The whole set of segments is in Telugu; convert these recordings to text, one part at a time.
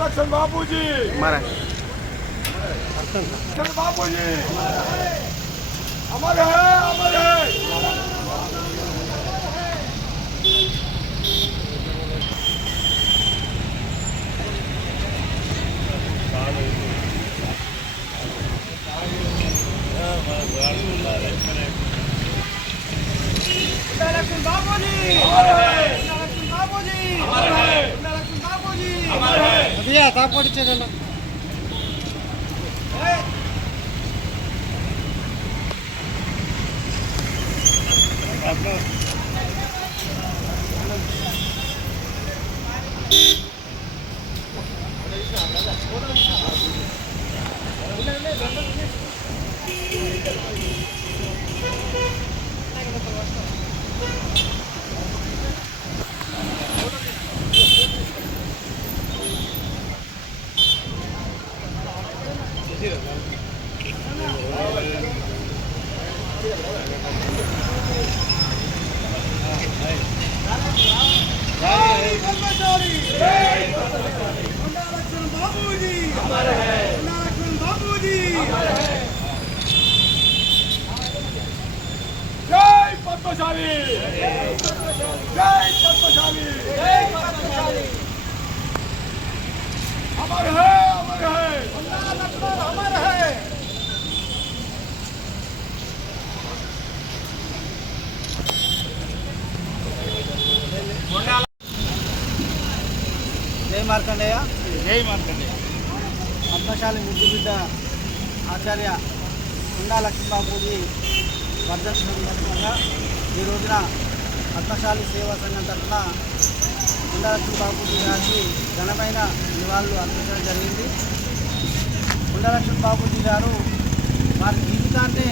लक्षण बाबूजी बाबूजी अमर है अमर है। लक्ष्मण बाबूजी लक्ष्मण बाबूजी लक्ष्मण बाबूजी भैया तापड़ी चलो पद्मशाली जय पद्मशाली जय पद्मशाली अमर है अमर है। जय मार्कंडेय जय मार्कंडेय। पद्मशाली मुद्दु बिड्ड आचार्य गुंडा लक्ष्मण बाबूजी వర్ధంతి సందర్భంగా ఈ రోజున పద్మశాలి సేవా సంఘం తరఫున గుండా లక్ష్మణ బాబూజీ గారికి ఘనమైన నివాళులు అర్పించడం జరిగింది. గుండా లక్ష్మణ బాబూజీ గారు వారి జీవితాన్ని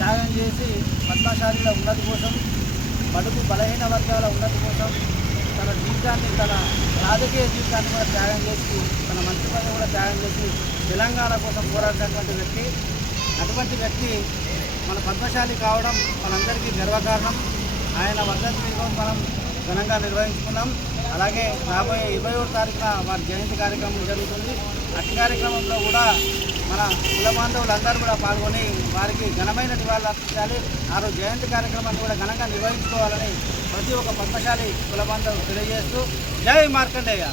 త్యాగం చేసి పద్మశాలిల ఉన్నతి కోసం, బడుగు బలహీన వర్గాల ఉన్నతి కోసం తన జీవితాన్ని, తన రాజకీయ జీవితాన్ని కూడా త్యాగం చేసి, తన మంత్రి పదవి కూడా త్యాగం చేసి తెలంగాణ కోసం పోరాడినటువంటి వ్యక్తి. అటువంటి వ్యక్తి మన పద్మశాలి కావడం మనందరికీ గర్వకారణం. ఆయన వర్ధంతి మనం ఘనంగా నిర్వహించుకున్నాం. అలాగే రాబోయే 21వ తారీఖున వారి జయంతి కార్యక్రమం జరుగుతుంది. అట్టి కార్యక్రమంలో కూడా మన కుల బాంధవులందరూ కూడా పాల్గొని వారికి ఘనమైన నివాళులు అర్పించాలి. ఆ రోజు జయంతి కార్యక్రమాన్ని కూడా ఘనంగా నిర్వహించుకోవాలని ప్రతి ఒక్క పద్మశాలి కుల బాంధవులు తెలియజేస్తూ జై మార్కండేయ.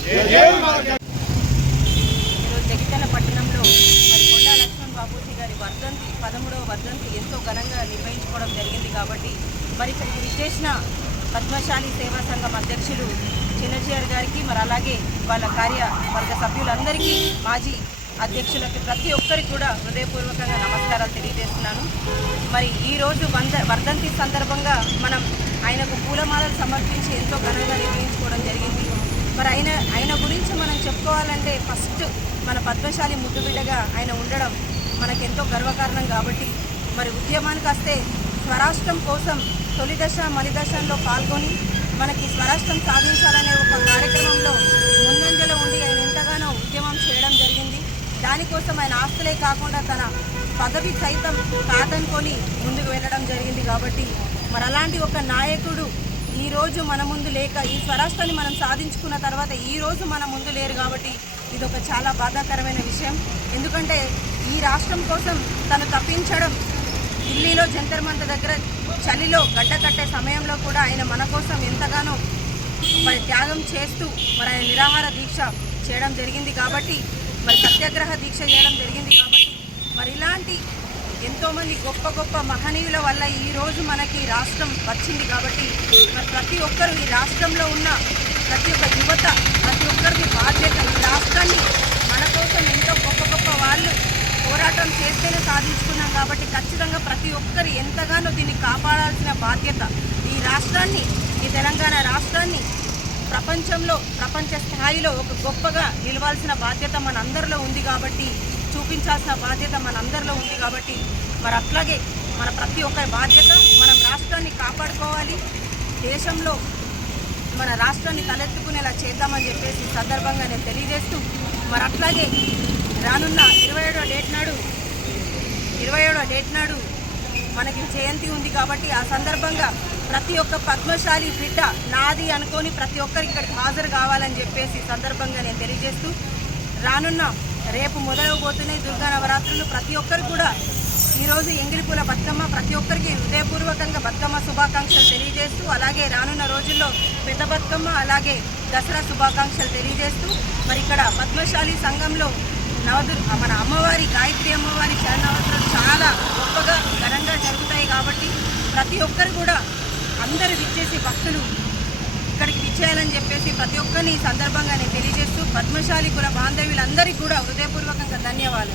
జగిత్యాల పట్టణంలో గుండా లక్ష్మణ బాబూజీ గారి వర్ధంతి 13వ వర్ధంతి ఎంతో ఘనంగా నిర్వహించుకోవడం జరిగింది. కాబట్టి మరి ఇక్కడికి విశేషణ పద్మశాలి సేవా సంఘం అధ్యక్షులు చిన్నజీఆర్ గారికి, మరి అలాగే వాళ్ళ కార్యవర్గ సభ్యులందరికీ, మాజీ అధ్యక్షులకి, ప్రతి ఒక్కరికి కూడా హృదయపూర్వకంగా నమస్కారాలు తెలియజేస్తున్నాను. మరి ఈరోజు వర్ధంతి సందర్భంగా మనం ఆయనకు పూలమాలలు సమర్పించి ఎంతో ఘనంగా నిర్వహించుకోవడం జరిగింది. మరి ఆయన గురించి మనం చెప్పుకోవాలంటే ఫస్ట్ మన పద్మశాలి ముద్దుబిడ్డగా ఆయన ఉండడం మనకెంతో గర్వకారణం. కాబట్టి మరి ఉద్యమానికి వస్తే స్వరాష్ట్రం కోసం తొలి దశ మలి దశల్లో పాల్గొని మనకి స్వరాష్ట్రం సాధించాలనే ఒక కార్యక్రమంలో ముందంజలో ఉండి ఆయన ఎంతగానో ఉద్యమం చేయడం జరిగింది. దానికోసం ఆయన ఆస్తులే కాకుండా తన పదవి సైతం కాదనుకొని ముందుకు వెళ్ళడం జరిగింది. కాబట్టి మరి అలాంటి ఒక నాయకుడు ఈరోజు మన ముందు లేక, ఈ స్వరాష్ట్రాన్ని మనం సాధించుకున్న తర్వాత ఈరోజు మన ముందు లేరు. కాబట్టి ఇది ఒక చాలా బాధాకరమైన విషయం. ఎందుకంటే ఈ రాష్ట్రం కోసం తను తప్పించడం, ఢిల్లీలో జంతర్ మంతర్ దగ్గర చలిలో గడ్డ కట్టే సమయంలో కూడా ఆయన మన కోసం ఎంతగానో మరి త్యాగం చేస్తూ మరి ఆయన నిరాహార దీక్ష చేయడం జరిగింది. కాబట్టి మరి సత్యాగ్రహ దీక్ష చేయడం జరిగింది. కాబట్టి మరి ఇలాంటి ఎంతోమంది గొప్ప గొప్ప మహనీయుల వల్ల ఈరోజు మనకి రాష్ట్రం వచ్చింది. కాబట్టి మరి ప్రతి ఒక్కరు ఈ రాష్ట్రంలో ఉన్న ప్రతి ఒక్క యువత, ప్రతి ఒక్కరికి బాధ్యత, ఈ రాష్ట్రాన్ని మన కోసం ఎంతో గొప్ప గొప్ప వాళ్ళు పోరాటం చేస్తేనే సాధించుకున్నాం. కాబట్టి ఖచ్చితంగా ప్రతి ఒక్కరు ఎంతగానో దీన్ని కాపాడాల్సిన బాధ్యత, ఈ రాష్ట్రాన్ని, ఈ తెలంగాణ రాష్ట్రాన్ని ప్రపంచ స్థాయిలో ఒక గొప్పగా నిలవాల్సిన బాధ్యత మనందరిలో ఉంది. కాబట్టి చూపించాల్సిన బాధ్యత మనందరిలో ఉంది. కాబట్టి మరి అట్లాగే మన ప్రతి ఒక్కరి బాధ్యత మనం రాష్ట్రాన్ని కాపాడుకోవాలి, దేశంలో మన రాష్ట్రాన్ని తలెత్తుకునేలా చేద్దామని చెప్పేసి సందర్భంగా నేను తెలియజేస్తూ, మరి అట్లాగే రానున్న 27వ డేట్ నాడు మనకి జయంతి ఉంది. కాబట్టి ఆ సందర్భంగా ప్రతి ఒక్క పద్మశాలి బిడ్డ నాది అనుకొని ప్రతి ఒక్కరికి ఇక్కడికి హాజరు కావాలని చెప్పేసి సందర్భంగా నేను తెలియజేస్తూ రానున్న రేపు మొదలవబోతున్నాయి దుర్గా నవరాత్రులు. ప్రతి ఒక్కరికి కూడా ఈరోజు ఎంగిలిపూల బతుకమ్మ ప్రతి ఒక్కరికి హృదయపూర్వకంగా బతుకమ్మ శుభాకాంక్షలు తెలియజేస్తూ, అలాగే రానున్న రోజుల్లో పెద్ద బతుకమ్మ అలాగే దసరా శుభాకాంక్షలు తెలియజేస్తూ, మరి ఇక్కడ పద్మశాలి సంఘంలో మన అమ్మవారి గాయత్రి అమ్మవారి శరణవరాత్రులు చాలా గొప్పగా ఘనంగా జరుగుతాయి కాబట్టి ప్రతి ఒక్కరు కూడా అందరూ విచ్చేసి భక్తులు ఇక్కడికి విచ్చేయాలని చెప్పేసి ప్రతి ఒక్కరిని ఈ సందర్భంగా నేను తెలియజేస్తూ పద్మశాలి కుల బాంధవ్యులందరికీ కూడా హృదయపూర్వకంగా ధన్యవాదాలు.